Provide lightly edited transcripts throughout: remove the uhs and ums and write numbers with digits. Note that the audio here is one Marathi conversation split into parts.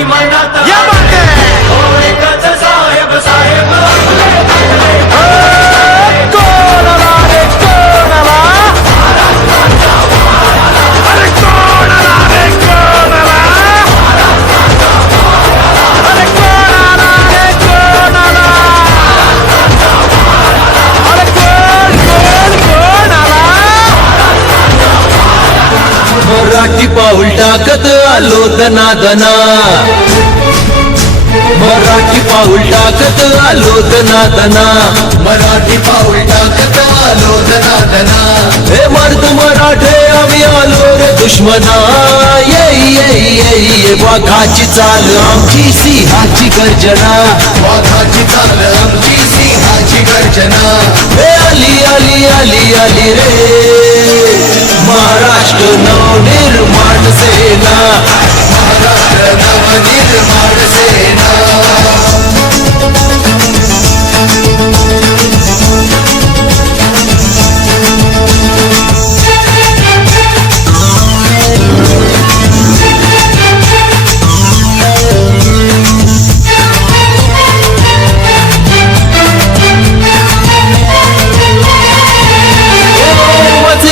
ठाकली मनात या बाते एकच साहेब साहेब कोणाला रे कोणाला अरे कोणाला रे कोणाला अरे कोणाला रे कोणाला अरे कोणाला मराठी पाऊल टाकत आलो दना मराठी पाऊल टाकत आलो दना मराठी पाऊल टाकत आलो दना हे मर्द मराठे आम्ही आलो रे दुश्मना ये ये ये ये वाघाची चाल आमची सिंहाची गर्जना वाघाची चाल आमची सिंहाची गर्जना हे आली आली आली आली रे महाराष्ट्र नवनिर्माण सेना महाराष्ट्र नवनिर्माण सेना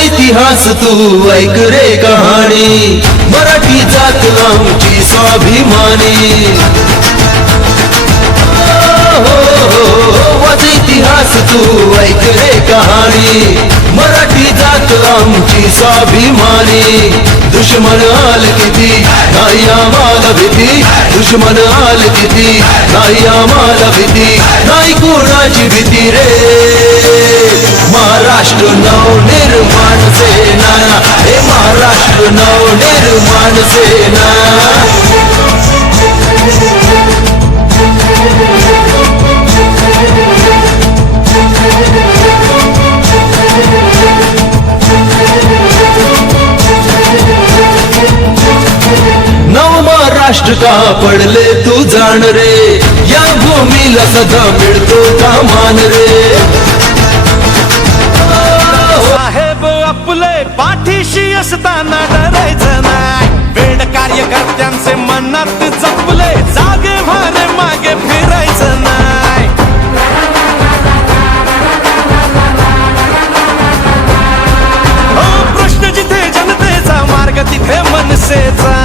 इतिहास तू ऐक रे कहाणी मराठी जात आमची स्वाभिमानी वाच इतिहास तू ऐक रे कहाणी मराठी जात आमची स्वाभिमानी दुश्मन आल किती नाही आम्हाला भीती दुश्मन आल किती नाही आम्हाला भीती नाही कोणाची भीती रे महाराष्ट्र नवनिर्माण सेना हे महाराष्ट्र नवनिर्माण सेना नव महाराष्ट्र का पडले तू जाण रे या भूमीला सदा मिळतो का मान रे साहेब आपले पाठीशी असताना डरायचं नाही वेड कार्यकर्त्यांचे मनात जपले जागे भारे मागे फिरायचं नाही प्रश्न जिथे जनतेचा मार्ग तिथे मनसेचा